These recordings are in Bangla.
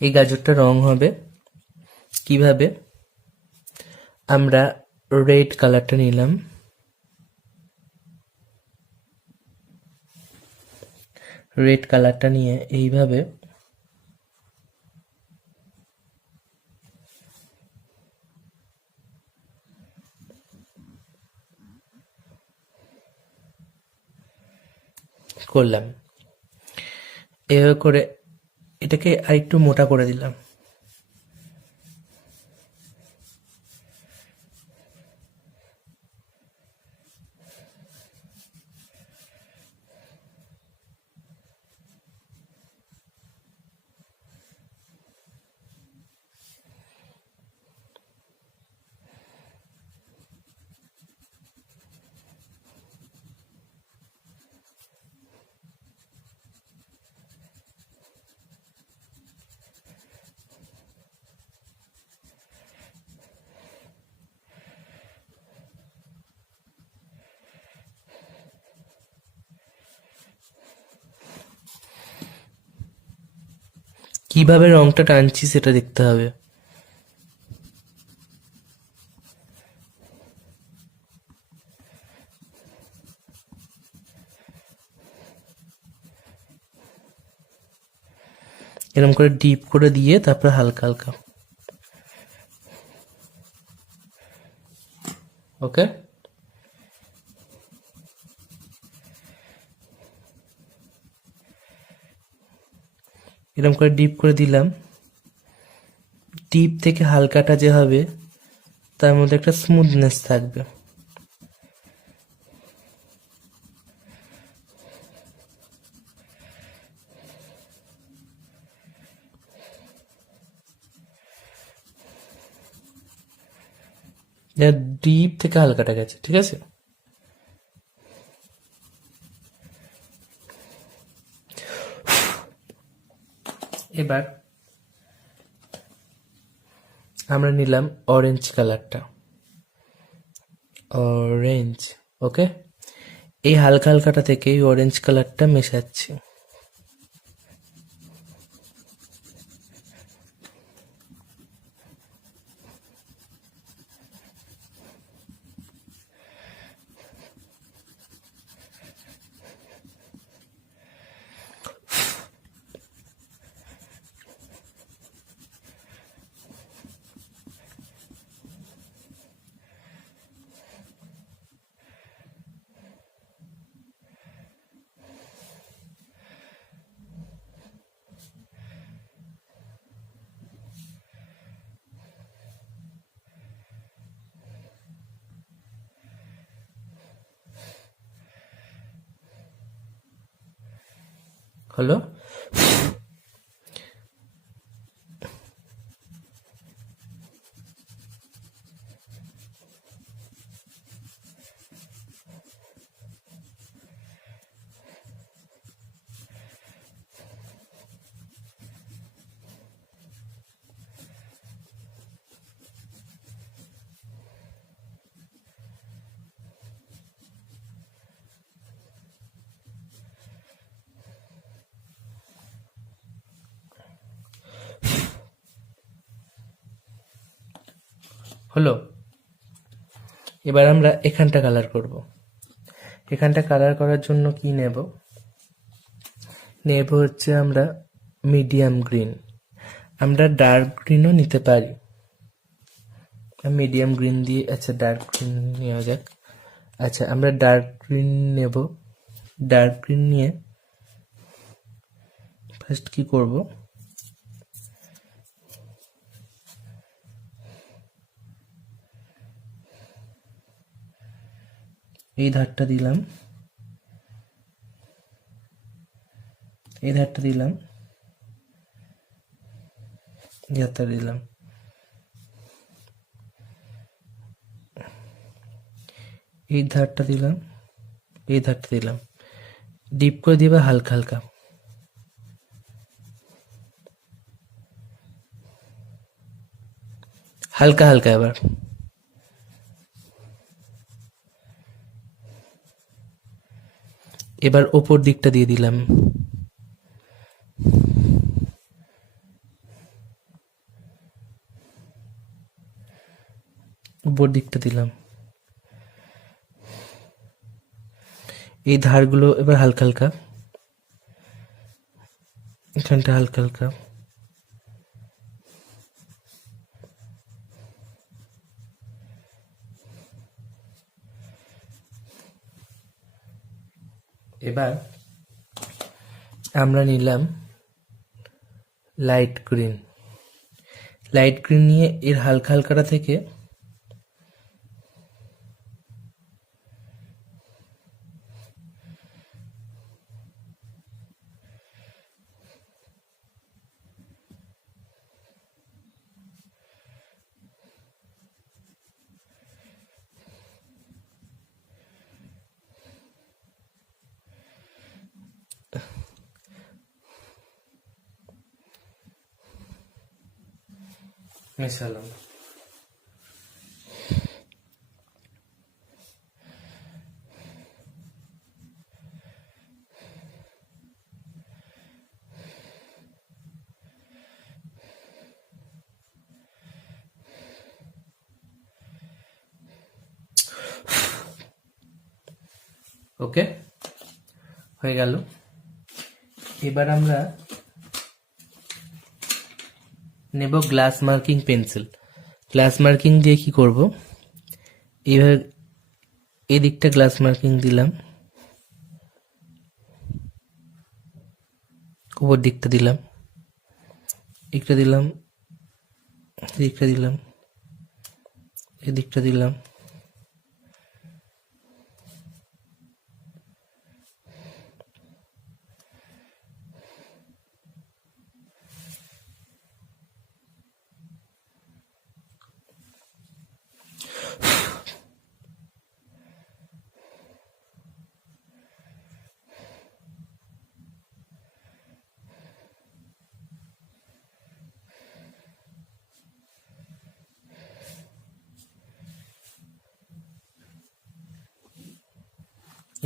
এই গাজরটা রং হবে কিভাবে? আমরা রেড কালারটা নিলাম, রেড কালারটা নিয়ে এইভাবে করলাম। এভাবে করে এটাকে আরেকটু মোটা করে দিলাম। কিভাবে রংটা টানছি সেটা দেখতে হবে। এরকম করে ডিপ করে দিয়ে তারপর হালকা হালকা। ওকে, এরকম করে ডিপ করে দিলাম। ডিপ থেকে হালকাটা যে হবে তার মধ্যে একটা স্মুথনেস থাকবে। ডিপ থেকে হালকাটা গেছে, ঠিক আছে। এবার আমরা নিলাম অরেঞ্জ কালারটা, অরেঞ্জ। ওকে, এই হালকা হালকাটা থেকে এই অরেঞ্জ কালারটা মেশাচ্ছি। হলো। হলো, এবার আমরা এখানটা কালার করব। এখানটা কালার করার জন্য কি নেব? নেব হচ্ছে আমরা মিডিয়াম গ্রিন। আমরা ডার্ক গ্রিনও নিতে পারি। মিডিয়াম গ্রিন দিয়ে, আচ্ছা ডার্ক গ্রিন নেওয়া যাক। আচ্ছা, আমরা ডার্ক গ্রিন নেব। ডার্ক গ্রিন নিয়ে ফার্স্ট কি করব, এই ধারটা দিলাম, এই ধারটা দিলাম, এই ধারটা দিলাম। এই ধারটা দিলাম, এই ধারটা দিলাম। ডিপ করে দিবা হালকা হালকা। হালকা হালকা এবার। এবার ওপর দিকটা দিয়ে দিলাম। উপর দিকটা দিলাম। এই ধারগুলো এবার হালকা হালকা, এখানটা হালকা হালকা। এবার আমরা নিলাম লাইট গ্রিন। লাইট গ্রিন নিয়ে এর হালকা হালকাটা থেকে মেশালাম। ওকে, হয়ে গেল। এবার আমরা নেব glass marking pencil. Glass marking দিয়ে কি করব, এইভাবে এদিকটা গ্লাস মার্কিং দিলাম, উপর দিকটা দিলাম, একটা দিলাম, এদিকটা দিলাম, এদিকটা দিলাম।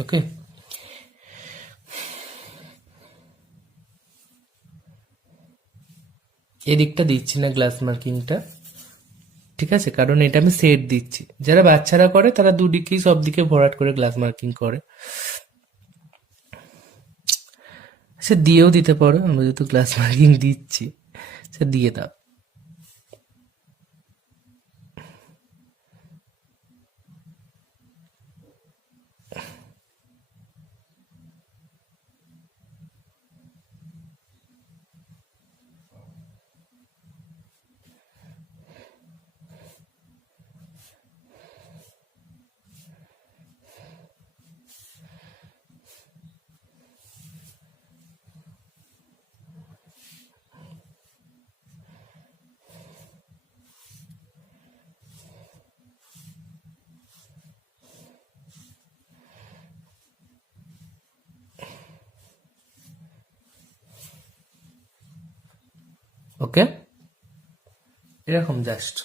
ওকে, এদিকটা দিচ্ছি না গ্লাস মার্কিংটা, ঠিক আছে, কারণ এটা আমি সেট দিচ্ছি। যারা বাচ্চারা করে তারা দুদিকেই সব দিকে ভরাট করে গ্লাস মার্কিং করে, সে দিয়েও দিতে পারো, আমরা যেহেতু গ্লাস মার্কিং দিচ্ছি সে দিয়ে দাও। ওকে, এরকম জাস্ট।